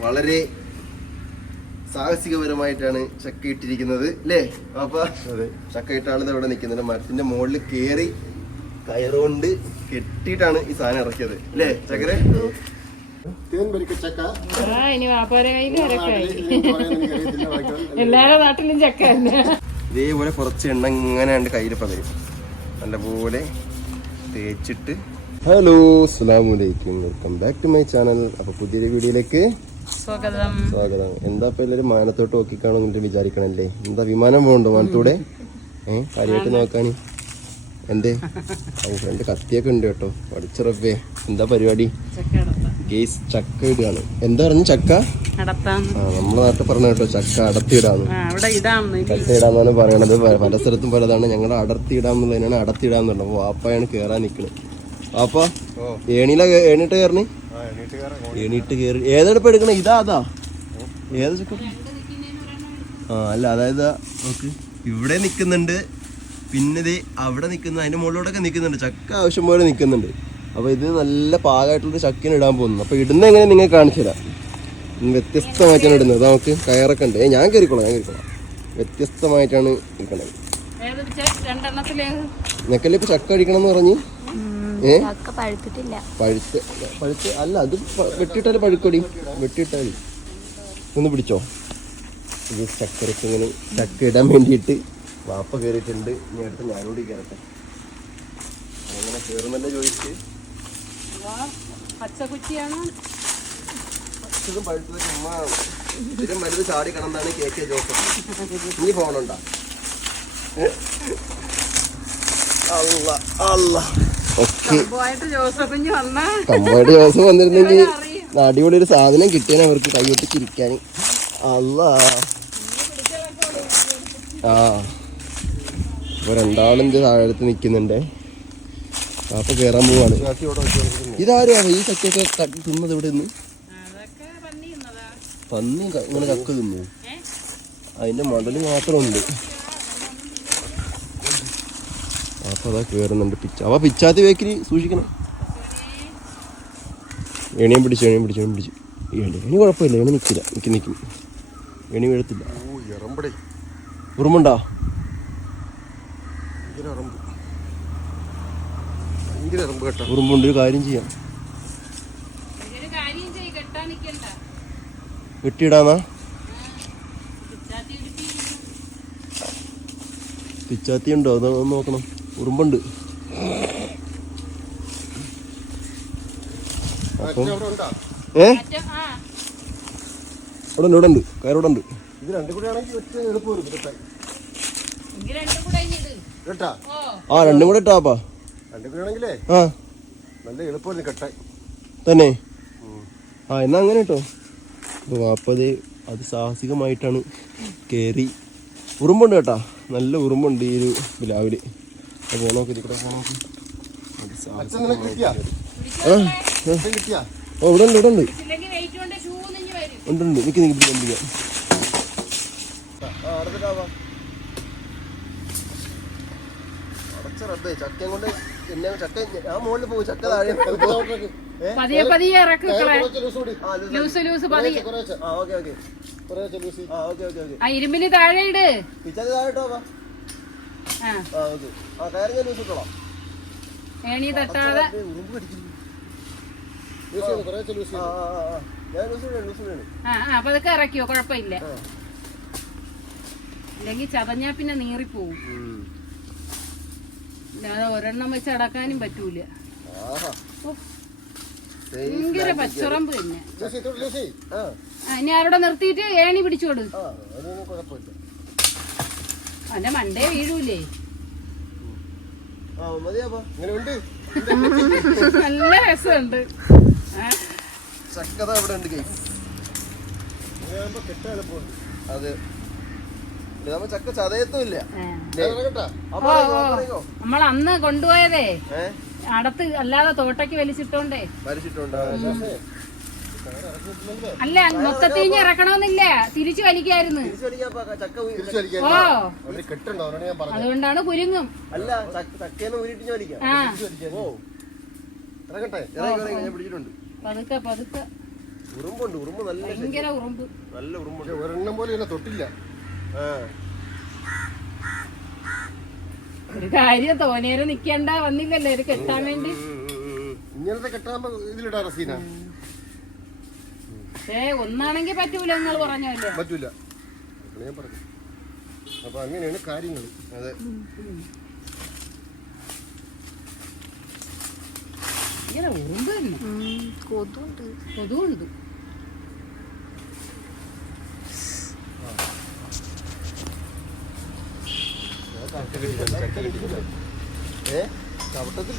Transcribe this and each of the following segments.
വളരെ സാഹസികപരമായിട്ടാണ് ചക്ക ഇട്ടിരിക്കുന്നത് അല്ലേ അപ്പൊ ചക്ക ഇട്ട ആളിത് അവിടെ നിൽക്കുന്നുണ്ട് മരത്തിന്റെ മുകളിൽ കയറി കയറുകൊണ്ട് കെട്ടിയിട്ടാണ് ഈ സാധനം ഇറക്കിയത് അല്ലേ ചക്കരെ? നാട്ടിലും ചക്ക ഇതേപോലെ കുറച്ച് എണ്ണ ഇങ്ങനെ ഉണ്ട് കയ്യിൽ പതരും നല്ലപോലെ തേച്ചിട്ട്. ഹലോ അസ്സാമലൈക്കും welcome back to my channel അപ്പൊ പുതിയൊരു വീഡിയോയിലേക്ക് സ്വാഗതം. സ്വാഗതം. എന്താ ഇപ്പൊ എല്ലാരും മാനത്തോട്ട് നോക്കിക്കാണോ എന്നിട്ട് വിചാരിക്കണല്ലേ? എന്താ വിമാനം പോകണ്ടോ മാനത്തൂടെ? ഏഹ് കാര്യമായിട്ട് നോക്കാന്. എന്തേ? ഫ്രണ്ട് എന്റെ കത്തിയൊക്കെ ഉണ്ട് കേട്ടോ. പഠിച്ചറപ്പേ. എന്താ പരിപാടി? ഗേസ് ചക്ക ഇടുകയാണ് എന്താ പറഞ്ഞു ചക്ക? നമ്മളെ നാട്ടിൽ പറഞ്ഞ കേട്ടോ ചക്ക അടത്തിയിടാന്ന് കട്ടയിടാന്നാണ് പറയണത്. പല സ്ഥലത്തും പലതാണ്. ഞങ്ങൾ അടർത്തിയിടാന്നുള്ളതിനാണ് അടത്തിയിടാന്നുള്ളത് അപ്പൊ വാപ്പയാണ് കേറാൻ നിക്കണത് വാപ്പ ഏണിയില ഏണിട്ട് കയറണേ? ഏണിട്ട് കയറി ഏതാണ് ഇപ്പൊ എടുക്കണേ? ഇതാ അതാ. ഏത് ആ അല്ല അതായത് ഇവിടെ നിക്കുന്നുണ്ട്. പിന്നെ ഇത് അവിടെ നിൽക്കുന്ന അതിന്റെ മുകളിലൂടെ നിൽക്കുന്നുണ്ട് ചക്ക ആവശ്യം പോലെ നിൽക്കുന്നുണ്ട് അപ്പോൾ ഇത് നല്ല പാകമായിട്ടുള്ള ചക്കിന് ഇടാൻ പോകുന്നു. അപ്പോൾ ഇടുന്ന എങ്ങനെ നിങ്ങൾ കാണിച്ചു തരാം. വ്യത്യസ്തമായിട്ടാണ് ഇടുന്നത്. നമുക്ക് കയറൊക്കെ ഉണ്ട് ഞാൻ കയറിക്കോളാം ഞാൻ കയറിക്കോളാം. വ്യത്യസ്തമായിട്ടാണ് ഇരിക്കണത്. നിനക്കല്ലേ ഇപ്പൊ ചക്ക അടിക്കണം എന്ന് പറഞ്ഞ്? ഏ? പഴുത്തിട്ടില്ല. പഴുത്ത് പഴുത്ത് അല്ല അത് വെട്ടിയിട്ടാലും പഴുക്കടി. വെട്ടിയിട്ടാൽ ഒന്ന് പിടിച്ചോ? ഇത് ചക്കരക്ക് ഇങ്ങനെ ചക്ക ഇടാൻ വേണ്ടിയിട്ട് വാപ്പ കയറിയിട്ടുണ്ട് ഇനി അടുത്ത് ഞാനോട് കയറട്ടെ അങ്ങനെ കയറുന്നല്ലേ ചോദിച്ച്? പച്ചക്കുറ്റിയാണ്. ഇതും പഴുത്തത് ചുമ്മാ ഇതിലും വലുത് ചാടി കിടന്നാണ് കെ കെ ജോസഫ്. ഇനി പോണണ്ട അല്ല അല്ല ഓക്കെ. ജോസഫ് വന്നിരുന്നെങ്കിൽ അടിപൊളി ഒരു സാധനം കിട്ടിയാൽ അവർക്ക് കൈകൊട്ടി ചിരിക്കാൻ. അല്ല ആ. ഇപ്പൊ രണ്ടാളും ഇത് താഴത്ത് നിക്കുന്നുണ്ട്. അപ്പൊ കേറാൻ പോവാണ്. ഇതാരും ഈ ചക്കൊക്കെ തട്ടി തിന്നത് ഇവിടെ നിന്ന് പന്നി ഇങ്ങനെ ചക്ക തിന്നു? അതിന്റെ മടൽ മാത്രമുണ്ട് അതാ കയറുന്നുണ്ട് പിച്ച. അവ പിച്ചാത്തി വേക്കിന് സൂക്ഷിക്കണം. എണിയും പിടിച്ചു എണിയും പിടിച്ചു എണിയും പിടിച്ചു. എണി എണി കുഴപ്പമില്ല. എണി നിൽക്കില്ല നിൽക്കി നിൽക്കും എണി വീഴത്തില്ല. ഉറുമുണ്ടോ ഉറുമ്പുണ്ട്. ഒരു കാര്യം ചെയ്യാം. വെട്ടിയിടാന്നാ? പിച്ചാത്തി ഉണ്ടോ? അത് നോക്കണം. ഉറുമ്പുണ്ട്. അവിടെ ഉണ്ടാ ഏ ആ ഇവിടെ ഉണ്ട് ഇവിടെ ഉണ്ട് ഇത് രണ്ടും കൂടെ ആണെങ്കിൽ ഒറ്റ ആ രണ്ടും കൂടെ ഇട്ടാപ്പാ രണ്ടും കൂടെ ആണെങ്കിലേ? ആ. നല്ല എളുപ്പമായിരുന്നു തന്നെ? ആ എന്നാ അങ്ങനെ കേട്ടോ. വാപ്പത് അത് സാഹസികമായിട്ടാണ് കയറി ഉറുമ്പുണ്ട് കേട്ടാ. നല്ല ഉറുമ്പുണ്ട് ഈ ഒരു അപ്പോൾ പോണോക്ക് ഇതിക്കൂടെ പോണോക്ക് ഓ ഇവിടെ ഉണ്ട് ഇവിടെ ഉണ്ട്. വെയിറ്റ് കൊണ്ട് ഷൂ നിഞ്ഞ് വരും ഉണ്ട് ഉണ്ട്. നിൽക്കി നിൽക്കി റബ്ബേ ചക്കയും കൊണ്ട് എന്നെ ചക്ക ആ മുകളിൽ പോകും ചക്ക താഴെ പതിയെ പതിയെ ലൂസ് ലൂസ് പതിയെ. ആ ഇരുമ്പിന് താഴെ ഇട്. താഴെ ഏണി തട്ടാതെ അപ്പൊ അതൊക്കെ ഇറക്കിയോ? കുഴപ്പമില്ല. അല്ലെങ്കിൽ ചതഞ്ഞാ പിന്നെ നീറിപ്പോവും. പോവും അല്ലാതെ ഒരെണ്ണം വെച്ച് അടക്കാനും പറ്റൂല. ഭയങ്കര. പച്ചറമ്പ് തന്നെ. ഇനി ആരോടെ നിർത്തിയിട്ട് ഏണി പിടിച്ചോട് അവന്റെ മണ്ടേ വീഴൂലേ. നല്ല രസമുണ്ട്. ചക്കത അവിടെ ഉണ്ട് അതെ. ചക്ക നമ്മൾ അന്ന് കൊണ്ടുപോയതേ. അടത്ത് അല്ലാതെ തോട്ടയ്ക്ക് വലിച്ചിട്ടോണ്ടേ. വരച്ചിട്ടുണ്ടോ അല്ല മൊത്തത്തിൽ ഇറക്കണമെന്നില്ല. തിരിച്ചു വലിക്കായിരുന്നു. ഓ. അതുകൊണ്ടാണ് കുരുങ്ങും. അല്ല ചക്കേന്ന് ഊരിട്ട് വലിക്കാം. ഇറങ്ങട്ടെ? ഞാൻ പിടിച്ചിട്ടുണ്ട്. പതുക്കെ പതുക്കെ. ഉറുമ്പുണ്ട് ഉറുമ്പ് നല്ല ഭയങ്കര ഉറുമ്പ്. നല്ല ഉറുമ്പുണ്ട്. ഒരെണ്ണം പോലെ ഇങ്ങനെ തൊട്ടില്ല. ഒരു കാര്യം തോനേരം നിക്കണ്ട വന്നില്ലല്ലോ ഒരു കെട്ടാൻ വേണ്ടി. ഇങ്ങനത്തെ കെട്ടാൻ ഇതിലിടാ റസീന ഏ ഒന്നാണെങ്കിൽ പറ്റൂല നിങ്ങൾ പറഞ്ഞല്ലേ പറ്റൂല. അതാണ് ഞാൻ പറഞ്ഞു. അപ്പൊ അങ്ങനെയാണ് കാര്യങ്ങൾ അതെ. ഭയങ്കര ഉറുമ്പ് തന്നെ. കൊതുണ്ട്. കൊതുണ്ട് ഏ? ചവിട്ടത്തിൽ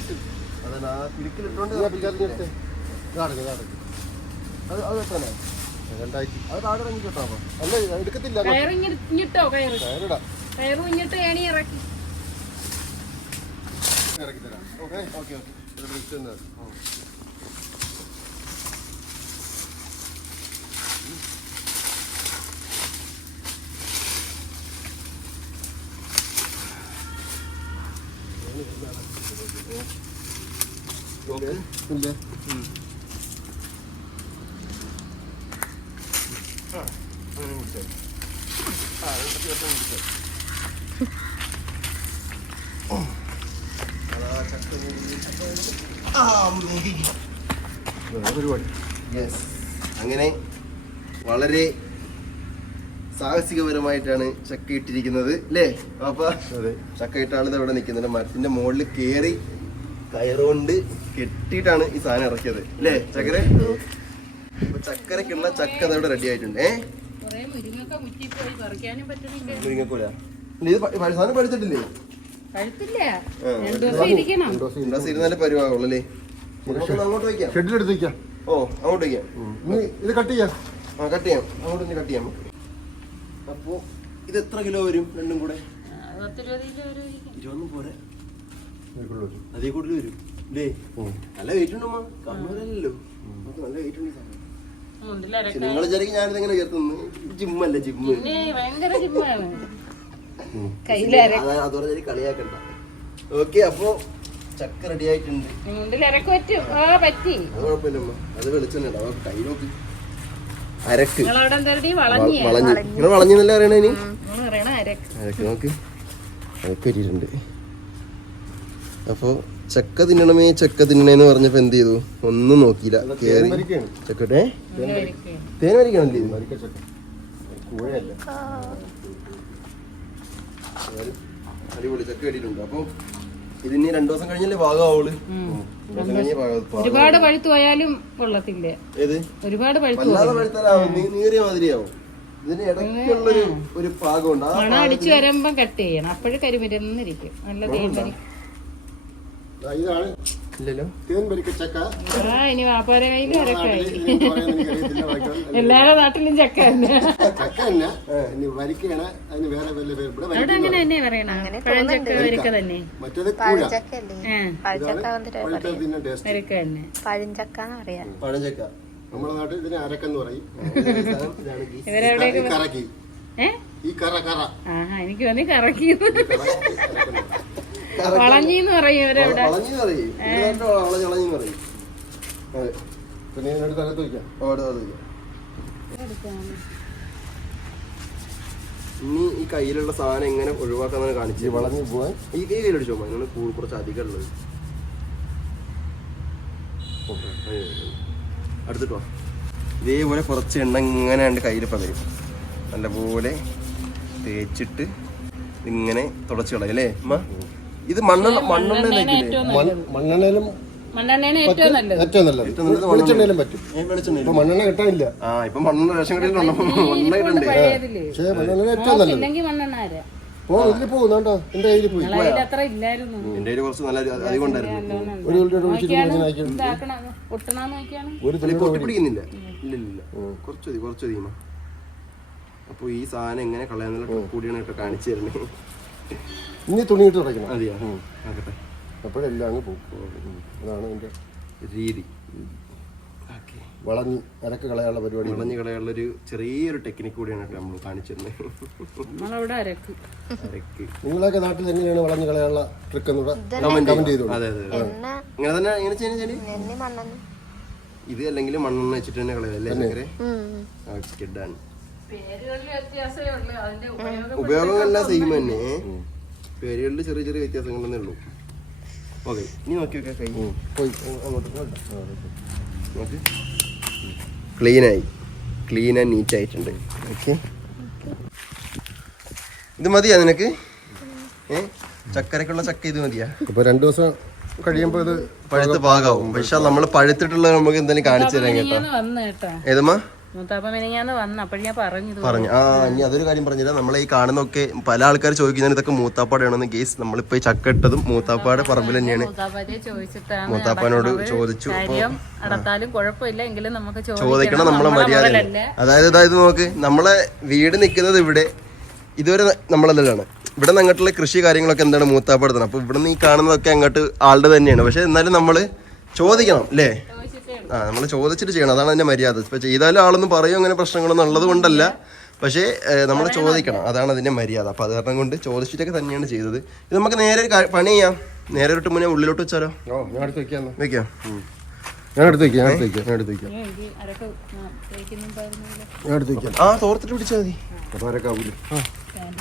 അതെ ആ കുരുക്കിലിട്ടോണ്ട് നടക്ക് നടക്ക് അത് അത് എത്രയാണ് രണ്ടായിരത്തി അത് താഴെ ഇറങ്ങി കേട്ടോ അപ്പൊ അല്ല എടുക്കത്തില്ല. കയറ് കയറിടാ കയറും. ഇങ്ങിട്ട് ഏണി ഇറക്കി. ഇറക്കി തരാം. ഓക്കെ. Okay okay. ഇല്ല? വേറെ യെസ് അങ്ങനെ വളരെ സാഹസികപരമായിട്ടാണ് ചക്ക ഇട്ടിരിക്കുന്നത് അല്ലേ? അപ്പൊ അതെ. ചക്ക ഇട്ട ആളിത് അവിടെ നിൽക്കുന്നുണ്ട് മരത്തിന്റെ മുകളിൽ കയറി കയറുകൊണ്ട് കെട്ടിയിട്ടാണ് ഈ സാധനം ഇറക്കിയത് അല്ലേ? ചക്കര? ചക്കരക്കുള്ള ചക്ക അതവിടെ റെഡി ആയിട്ടുണ്ട്. ഏഹ് മുരിങ്ങക്കൂല? ഇത് സാധനം പഠിച്ചിട്ടില്ലേ രണ്ടു ദിവസം ഇരുന്നാലേ അല്ലേ? നമുക്കൊന്ന് അങ്ങോട്ട് വയ്ക്കാം. ഷെഡിലെടുത്ത് വയ്ക്കാം. ഓ അങ്ങോട്ട് വയ്ക്കാം. ഇനി ഇത് കട്ട് ചെയ്യാം. ആ കട്ട് ചെയ്യാം. അങ്ങോട്ട് തന്നെ കട്ട് ചെയ്യാം. അപ്പോ ഇത് എത്ര കിലോ വരും രണ്ടും കൂടെ. ഇരുപതൊന്നും പോരെ. അതേ കൂടുതൽ വരും. അല്ലേ ഉം. നല്ല വെയിറ്റ് ഉണ്ടോ കമ്മലല്ലോ നമുക്ക് നല്ല വെയിറ്റ് ഉണ്ട് സാധനം. നിങ്ങൾ വിചാരിക്കും ഞാനിത് എങ്ങനെ ഉയർത്തുന്നു ജിമ്മല്ല ജിമ്മ്. ഞാൻ കളിയാക്കണ്ട. ഓക്കെ അപ്പോ ചക്ക റെഡി ആയിട്ടുണ്ട്. പറ്റും. ആ പറ്റി. അത് കുഴപ്പമില്ലമ്മ. അത് വെളിച്ചെണ്ണ അപ്പൊ കൈ നോക്ക് അരക്ക്. നിങ്ങളവിടെ എന്തരടി വളഞ്ഞ്. നിങ്ങൾ വളഞ്ഞെന്നല്ലേ അറിയണേ ഇനി? നിങ്ങൾ പറയണ അരക്ക്. അരക്ക് നോക്ക്. അരക്ക് ഇട്ടിട്ടുണ്ട് അപ്പോ ചക്ക തിന്നണമേ ചക്ക തിന്നണേന്ന് പറഞ്ഞപ്പോ എന്ത് ചെയ്തു? ഒന്നും നോക്കിയില്ല. കേറി. ചക്കട്ടെ. തേൻ വരിക്കണല്ലേ? അടിപൊളി ചക്ക കെട്ടിയിട്ടുണ്ട് അപ്പൊ ഇതിനി രണ്ടു ദിവസം കഴിഞ്ഞല്ലേ പാകമാവുള്ളു ഉം. ദിവസം കഴിഞ്ഞേ പാകം പാകം. ഒരുപാട് പഴുത്തു പോയാലും കൊള്ളത്തില്ല. ഏത്? ഒരുപാട് പഴുത്താലാവും. നീറിയ മാതിരിയാവും. ഇതിന് ഇടയ്ക്കുള്ളൊരു ഒരു പാകമുണ്ട്. ആ മണം അടിച്ചു വരുമ്പം കട്ട് ചെയ്യണം. അപ്പോഴും കരിമിരുന്നിരിക്കും. നല്ല തേൻ ഇതാണ്. ഇല്ലല്ലോ. തേൻ ചക്ക. ആ ഇനി വാപ്പാരെ കയ്യിൽ നാട്ടിൽ അരക്കായി എല്ലാരുടെ ചക്ക തന്നെ. ചക്ക തന്നെ. ഇനി വരിക്കയാണ്. അതിന് വേറെ വല്ല പേര് ഇവിടെ അവിടെ അങ്ങനെ തന്നെ പറയണ. പഴഞ്ചക്ക വരിക്ക തന്നെ. മറ്റേത് കൂഴ. പഴഞ്ചക്ക വരിക്ക തന്നെ. പഴഞ്ചക്കാന്ന് പറയാ. പഴഞ്ചക്ക നമ്മുടെ നാട്ടിൽ ഇതിനെ അരക്കെന്ന് പറയും. ഇവരെവിടെയൊക്കെ ഈ കറക്കി. ഏ? ഈ കറ കറ. ആഹാ എനിക്ക് തോന്നി കറക്കി ഈ കറ അരക്കെന്ന് പറയും. വളഞ്ഞിന്ന് പറയും ഇവരെവിടെ വളഞ്ഞെന്ന് പറയും. ഇവിടെ വളഞ്ഞ് വളഞ്ഞെന്ന് പറയും. അതെ. പിന്നെ ഇതിനടുത്ത് അകത്ത് വയ്ക്കാം അവിടെ അത് ഇനി ഈ കയ്യിലുള്ള സാധനം എങ്ങനെ ഒഴിവാക്കാന്നാണ് കാണിച്ചത്. വളഞ്ഞു പോവാൻ? ഈ കൈ കയ്യിലടിച്ചോ അതിനാണ് കൂടുതൽ കുറച്ച് അധികം ഉള്ളത്. അടുത്തിട്ടോ? ഇതേപോലെ കുറച്ച് എണ്ണ ഇങ്ങനെ ഉണ്ട് കയ്യിൽ പകരും നല്ലപോലെ തേച്ചിട്ട് ഇങ്ങനെ തുടച്ച് കളയും അല്ലേ? അമ്മ ഇത് മണ്ണെണ്ണ മണ്ണെണ്ണ മണ്ണെണ്ണയിലും മണ്ണെണ്ണയാണ് ഏറ്റവും നല്ലത്. ഏറ്റവും നല്ലത്. ഏറ്റവും നല്ലത്. വെളിച്ചെണ്ണയിലും പറ്റും. ഏ, വെളിച്ചെണ്ണ ഇപ്പൊ മണ്ണെണ്ണ കിട്ടാനില്ല. ആ ഇപ്പൊ മണ്ണെണ്ണ റേഷൻ കടയിലുണ്ടോ മണ്ണെണ്ണ ഇട്ടുണ്ട് പഴയതിൽ. പക്ഷേ മണ്ണെണ്ണ ഏറ്റവും നല്ലത്. ഇല്ലെങ്കിൽ മണ്ണെണ്ണ ആരാ? പോ ഇതിൽ പോകും കേട്ടോ എന്റെ കയ്യിൽ പോയി. നിങ്ങളെ കയ്യിൽ അത്ര ഇല്ലായിരുന്നു. എന്റെ കയ്യിൽ കുറച്ച് നല്ല അധികം ഉണ്ടായിരുന്നു ഒരു ഉള്ളിയുടെ ഒഴിച്ചിട്ട് നോക്കിയാണ് അയക്കണം ഇതാക്കണ. പൊട്ടണാന്ന് നോക്കിയാണ്. ഒരു അല്ല, തുണി പൊട്ടി പിടിക്കുന്നില്ല. ഇല്ല ഇല്ല ഇല്ല. കുറച്ച് കുറച്ച് മതി അപ്പൊ ഈ സാധനം എങ്ങനെ കളയാന്നുള്ള കൂടിയാണ് കേട്ടോ കാണിച്ചു തരണേ ഇനി തുണിയിട്ട് തുടയ്ക്കണം. അതെയോ അപ്പോഴെല്ലാം അങ്ങ് പോകും. അതാണ് എന്റെ രീതി. ഓക്കെ. വളഞ്ഞ് അരക്ക് കളയാനുള്ള പരിപാടി. വളഞ്ഞ് കളയാനുള്ള ഒരു ചെറിയൊരു ടെക്നിക്ക് കൂടിയാണ് കേട്ടോ നമ്മൾ കാണിച്ചിരുന്നത് അരക്ക്. അരക്ക്. നിങ്ങളൊക്കെ നാട്ടിൽ എങ്ങനെയാണ് വളഞ്ഞ് കളയാനുള്ള ട്രിക്ക് എന്നൂടെ കമന്റ് കമന്റ് ചെയ്തോളൂ. അതെ. ഇങ്ങനെ തന്നെ ഇങ്ങനെ ചെയ്യുന്ന ഇത് അല്ലെങ്കിൽ മണ്ണെണ്ണ വെച്ചിട്ട് തന്നെ കളയല്ലേ അല്ലേ. Okay done. പേരുകളിൽ വ്യത്യാസമേ ഉള്ളൂ. അതിന്റെ ഉപയോഗം ഉപയോഗം എല്ലാം സെയിം തന്നെ. പേരുകളിൽ ചെറിയ ചെറിയ വ്യത്യാസങ്ങളെന്നേ ഉള്ളൂ. ഓക്കെ ഇനി നോക്കി നോക്കാം കൈ പോയി. അങ്ങോട്ട് നോക്ക്. ക്ലീനായി. ക്ലീൻ ആൻഡ് നീറ്റ് ആയിട്ടുണ്ട്. ഓക്കെ. ഇത് മതിയാ നിനക്ക്? ഏ? ചക്കരക്കുള്ള ചക്ക ഇത് മതിയാ? അപ്പൊ രണ്ടു ദിവസം കഴിയുമ്പോ ഇത് പഴുത്ത് പാകാവും. പക്ഷെ നമ്മൾ പഴുത്തിട്ടുള്ളത് നമുക്ക് എന്തായാലും കാണിച്ചു തരാം കേട്ടോ. ഏതമ്മ? പറഞ്ഞു ആ ഇനി അതൊരു കാര്യം പറഞ്ഞില്ല നമ്മളെ ഈ കാണുന്നൊക്കെ പല ആൾക്കാർ ചോദിക്കുന്നതിന് ഇതൊക്കെ മൂത്താപ്പാടാണെന്ന് കേസ് നമ്മളിപ്പോ ഈ ചക്ക ഇട്ടതും മൂത്താപ്പാടെ പറമ്പിൽ തന്നെയാണ്. മൂത്താപ്പാനോട് ചോദിച്ചു. ചോദിക്കണം. നമ്മളെ മര്യാദ അതായത് അതായത് നോക്ക് നമ്മളെ വീട് നിൽക്കുന്നത് ഇവിടെ ഇതുവരെ നമ്മളല്ലാണ് ഇവിടെ നിന്ന് അങ്ങോട്ടുള്ള കൃഷി കാര്യങ്ങളൊക്കെ എന്താണ് മൂത്താപ്പെടുത്തണം അപ്പൊ ഇവിടെ നിന്ന് ഈ കാണുന്നതൊക്കെ അങ്ങോട്ട് ആളുടെ തന്നെയാണ്. പക്ഷെ എന്നാലും നമ്മൾ ചോദിക്കണം അല്ലേ. ആ നമ്മൾ ചോദിച്ചിട്ട് ചെയ്യണം. അതാണ് അതിന്റെ മര്യാദ. ഇപ്പൊ ചെയ്താലും ആളൊന്നും പറയും അങ്ങനെ പ്രശ്നങ്ങളൊന്നും ഉള്ളത് കൊണ്ടല്ല. പക്ഷേ നമ്മൾ ചോദിക്കണം. അതാണ് അതിന്റെ മര്യാദ. അപ്പൊ അത് കാരണം കൊണ്ട് ചോദിച്ചിട്ടൊക്കെ തന്നെയാണ് ചെയ്തത്. ഇത് നമുക്ക് നേരെ ഒരു പണി ചെയ്യാം. നേരെ ഒരു മുന്നേ ഉള്ളിലോട്ട് വെച്ചാലോ? ഓ ഞാൻ എടുത്ത് വെക്കാം വെക്കാം. ഞാൻ എടുത്ത് വെക്കാം ഞാൻ എടുത്ത് വെക്കാം ഞാൻ എടുത്ത് വെക്കാം. ഞാൻ എടുത്ത് വെക്കാം. ആ തോർത്തിട്ട് പിടിച്ചാൽ മതി.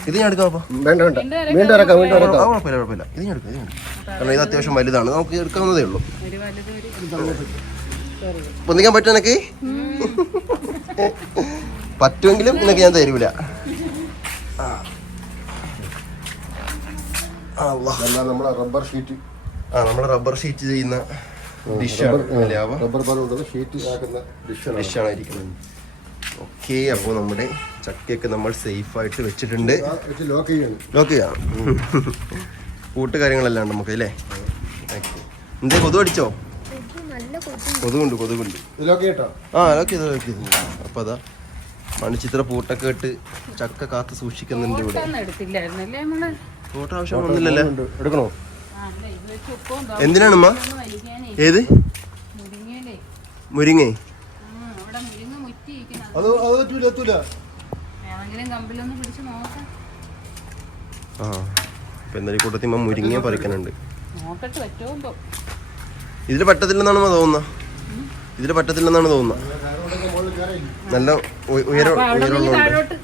ഇത് ഞാൻ എടുക്കാം വേണ്ട വേണ്ട. വീണ്ടും ഇറക്കാം വീണ്ടും ആ, ഇറക്കാം കുഴപ്പമില്ല കുഴപ്പമില്ല. ഇത് ഞാൻ എടുക്കാം ഇത് ഞാൻ കാരണം ഇത് അത്യാവശ്യം വലുതാണ്. നമുക്ക് എടുക്കാവുന്നതേ ഉള്ളൂ. ഒരു വലുത് ഒരു പൊന്തിക്കാൻ പറ്റും എനിക്ക് പറ്റുമെങ്കിലും നിനക്ക് ഞാൻ തരൂല. നമ്മളെ റബ്ബർ ഷീറ്റ് ആ നമ്മുടെ റബ്ബർ ഷീറ്റ് ചെയ്യുന്ന റബ്ബർ ഷീറ്റ് ഡിഷാണ് ഇരിക്കുന്നത് ഓക്കെ അപ്പോൾ നമ്മുടെ ചക്കയൊക്കെ നമ്മൾ സേഫ് ആയിട്ട് വെച്ചിട്ടുണ്ട്. വെച്ച് ലോക്ക് ചെയ്യണം. ലോക്ക് ചെയ്യാം. കൂട്ട് കാര്യങ്ങളെല്ലാം ഉണ്ട് നമുക്ക് അല്ലേ? എന്തേ കൊതു അടിച്ചോ? കൊതുകുണ്ട്. കൊതുകുണ്ട് ആ ലോക്ക് ചെയ്തോ ലോക്ക് ചെയ്തു അപ്പൊ അതാ. മണിച്ചിത്ര പൂട്ടൊക്കെ ഇട്ട് ചക്ക കാത്ത് സൂക്ഷിക്കുന്നുണ്ട് ഇവിടെ. പൂട്ട ആവശ്യം വന്നില്ലല്ലേ? എടുക്കണോ? ആ, അല്ല, ഇത് വെച്ച് ഉപ്പും ദോശയും എന്തിനാണമ്മ ഏത്? മുരിങ്ങേ. ആ ഇപ്പം എന്തായാലും കൂട്ടത്തിമ്മ മുരിങ്ങ പറിക്കാനുണ്ട് നോക്കട്ടെ പറ്റുമോ ഇതിൽ പറ്റത്തില്ലെന്നാണ് തോന്നുന്നത്. ഇതിൽ പറ്റത്തില്ലെന്നാണ് തോന്നുന്നത്. നല്ല ഉയ- ഉയരം ഉയരമുള്ളതുകൊണ്ട്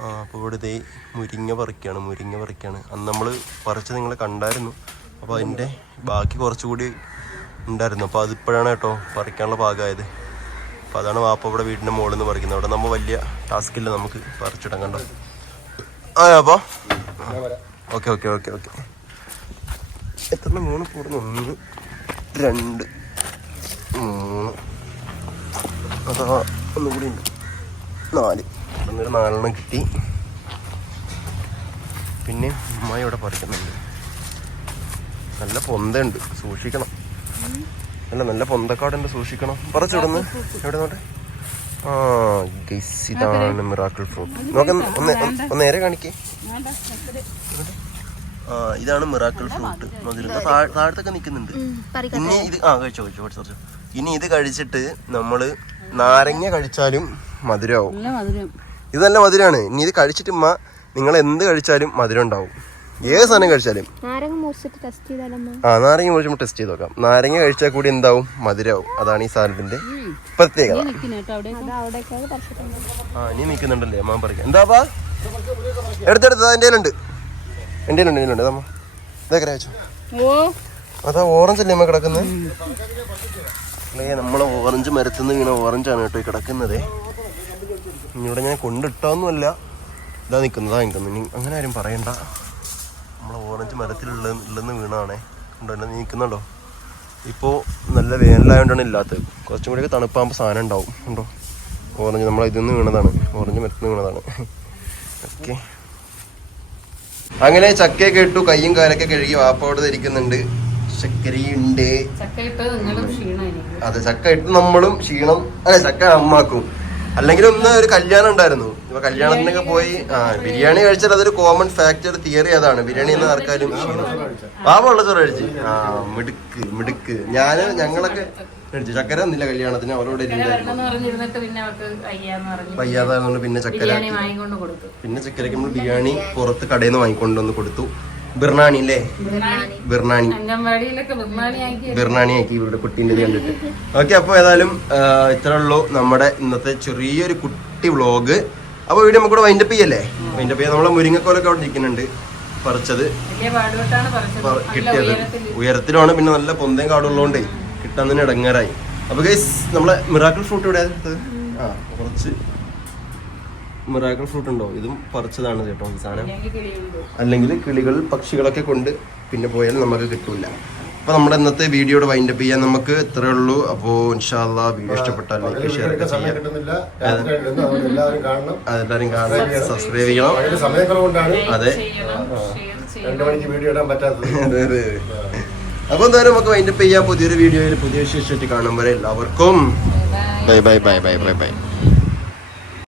ആ അപ്പോൾ ഇവിടുത്തെ മുരിങ്ങ പറിക്കുകയാണ് മുരിങ്ങ പറിക്കുകയാണ് അന്ന് നമ്മൾ പറിച്ച് നിങ്ങൾ കണ്ടായിരുന്നു. അപ്പോൾ അതിന്റെ ബാക്കി കുറച്ചുകൂടി ഉണ്ടായിരുന്നു. അപ്പോൾ അതിപ്പോഴാണ് കേട്ടോ പറിക്കാനുള്ള പാകമായത് അപ്പോൾ അതാണ് വാപ്പ ഇവിടെ വീടിന്റെ മുകളിൽ നിന്ന് പറിക്കുന്നത്. അവിടെ നമ്മൾ വലിയ ടാസ്ക് ഇല്ല നമുക്ക് പറിച്ചിടാൻ കണ്ടോ? ആ അപ്പോൾ ഓക്കെ ഓക്കെ ഓക്കെ ഓക്കെ. എത്ര മൂന്ന് കൂടുന്നു. ഒന്ന് രണ്ട് മൂന്ന്. അതാ ഒന്നും കൂടി ഉണ്ട്. നാല്. അന്നൊരു നാലെണ്ണം കിട്ടി. പിന്നെ ഉമ്മായി ഇവിടെ പറിക്കുന്നുണ്ട്. നല്ല പൊന്തയുണ്ട്. സൂക്ഷിക്കണം. അല്ല നല്ല പൊന്തക്കാടുണ്ട് സൂക്ഷിക്കണം. പറിച്ചിടുന്ന് എവിടെ നോട്ടെ? ആ ഗൈസ് ഇതാണ് മിറാക്കിൾ ഫ്രൂട്ട്. നോക്കാം ഒന്ന് നേരെ കാണിക്കേ. ഇതാണ് മിറാക്കിൾ ഫ്രൂട്ട്. മധുരം. ദാ താഴ്- താഴത്തൊക്കെ നിൽക്കുന്നുണ്ട്. ഇനി ഇത് ആ കഴിച്ചോ കഴിച്ചോ കുറച്ച് കഴിച്ചോ. ഇനി ഇത് കഴിച്ചിട്ട് നമ്മൾ നാരങ്ങ കഴിച്ചാലും മധുരമാവും ഇത് നല്ല മധുരമാണ് ഇനി ഇത് കഴിച്ചിട്ട് ഉമ്മ നിങ്ങൾ എന്ത് കഴിച്ചാലും മധുരം ഉണ്ടാവും. ഏത് സാധനം കഴിച്ചാലും. നാരങ്ങ മുറിച്ചിട്ട് ടെസ്റ്റ് ചെയ്താലമ്മ ആ നാരങ്ങ മുറിച്ച് ടെസ്റ്റ് ചെയ്ത് നോക്കാം. നാരങ്ങ കഴിച്ചാൽ കൂടി എന്താവും? മധുരമാവും അതാണ് ഈ സാധനത്തിന്റെ പ്രത്യേകത. ആ ഇനി നിൽക്കുന്നുണ്ടല്ലേ? അമ്മ പറിക്കാം. എന്താപ്പാ എടുത്തെടുത്ത് അതിന്റെ ഉണ്ട് എന്റെ ഉണ്ട് എന്റെ ഉണ്ട് നമ്മ ഇതൊക്കെ വെച്ചോ അതാ ഓറഞ്ച് അല്ലേ അമ്മ കിടക്കുന്നത് അല്ലേ നമ്മളെ ഓറഞ്ച് മരത്തുനിന്ന് വീണ ഓറഞ്ചാണ് കേട്ടോ ഈ കിടക്കുന്നത്. ഇവിടെ ഞാൻ കൊണ്ടിട്ടൊന്നുമല്ല. ഇതാ നിൽക്കുന്നതാ നിൽക്കുന്നു. ഇനി അങ്ങനെ ആരും പറയണ്ട. നമ്മളെ ഓറഞ്ച് മരത്തിലുള്ള ഉള്ളെന്ന് വീണാണേ. ഉണ്ടോ നിൽക്കുന്നുണ്ടോ ഇപ്പോൾ നല്ല വേനലായതുകൊണ്ടാണ് ഇല്ലാത്തത്. കുറച്ചും കൂടിയൊക്കെ തണുപ്പാകുമ്പോൾ സാധനം ഉണ്ടാവും. ഉണ്ടോ ഓറഞ്ച് നമ്മളെ ഇതിൽ നിന്ന് വീണതാണ്. ഓറഞ്ച് മരത്തിൽ നിന്ന് വീണതാണ്. ഓക്കെ അങ്ങനെ ചക്കയൊക്കെ ഇട്ടു കൈയും കാലൊക്കെ കഴുകി വാപ്പോട് ധരിക്കുന്നുണ്ട് ചക്കരയുണ്ട്. അതെ ചക്ക ഇട്ട് നമ്മളും ക്ഷീണം അല്ലെ ചക്ക അമ്മാക്കും. അല്ലെങ്കിൽ ഒന്ന് ഒരു കല്യാണം ഉണ്ടായിരുന്നു. ഇപ്പൊ കല്യാണത്തിനൊക്കെ പോയി ആ ബിരിയാണി കഴിച്ചാൽ അതൊരു കോമൺ ഫാക്ടർ തിയറി അതാണ്. ബിരിയാണി എന്ന് ആർക്കാരും ചോറ് കഴിച്ച്. ആ മിടുക്ക് മിടുക്ക്. ഞാൻ ഞങ്ങളൊക്കെ കഴിച്ചു ചക്കര ഒന്നില്ല കല്യാണത്തിന് അവരോട് വയ്യാതായതുകൊണ്ട് പിന്നെ ചക്കര പിന്നെ ചക്കരക്ക് നമ്മൾ ബിരിയാണി പുറത്ത് കടയിൽ നിന്ന് വാങ്ങിക്കൊണ്ട് വന്ന് കൊടുത്തു. ബിർണാണി അല്ലേ ബിർണാണി. ബിർണാണി. ആക്കി ഇവരുടെ കുട്ടീന്റെ കണ്ടിട്ട്. ഓക്കെ അപ്പോൾ ഏതായാലും ഇത്ര ഉള്ളൂ നമ്മുടെ ഇന്നത്തെ ചെറിയൊരു കുട്ടി വ്ളോഗ്. അപ്പോൾ വീഡിയോ നമുക്ക് കൂടെ വൈൻഡപ്പ് ചെയ്യല്ലേ? വൈൻഡപ്പ് ചെയ്യാൻ നമ്മളെ മുരിങ്ങക്കോലൊക്കെ അവിടെ ഇരിക്കുന്നുണ്ട്. പറിച്ചത്. കിട്ടിയത്. ഉയരത്തിലാണ് പിന്നെ നല്ല പൊന്തയും കാടുള്ളതുകൊണ്ടേ തന്നെ ഇടങ്ങാറായി. അപ്പൊ ഗൈസ് നമ്മളെ മിറാക്കിൾ ഫ്രൂട്ട് ഇവിടെ ആ കുറച്ച് മിറാക്കിൾ ഫ്രൂട്ട് ഉണ്ടോ? ഇതും പറിച്ചതാണ് കേട്ടോ ഈ സാധനം. കിളിയുണ്ട്? അല്ലെങ്കിൽ കിളികൾ പക്ഷികളൊക്കെ കൊണ്ട് പിന്നെ പോയാൽ നമുക്ക് കിട്ടൂല. അപ്പൊ നമ്മുടെ ഇന്നത്തെ വീഡിയോയുടെ വൈൻഡ് അപ്പ് ചെയ്യാൻ നമുക്ക് ഇത്രേ ഉള്ളൂ. അപ്പോൾ ഇൻഷാല്ല വീഡിയോ ഇഷ്ടപ്പെട്ടാൽ ലൈക്ക് ഷെയർ ഒക്കെ ചെയ്യാം. എല്ലാവരും കാണണം. സബ്സ്ക്രൈബ് ചെയ്യണം. അതെ. ചെയ്യണം ഷെയർ ചെയ്യണം രണ്ടു മണിക്ക് വീഡിയോ ഇടാൻ പറ്റാത്തത്. അതെ അതെ. അപ്പൊ എന്തായാലും നമുക്ക് വൈൻഡപ്പ് ചെയ്യാം. പുതിയൊരു വീഡിയോയിൽ പുതിയ വിശേഷമായിട്ട് കാണുമ്പോൾ എല്ലാവർക്കും. Bye bye bye bye bye bye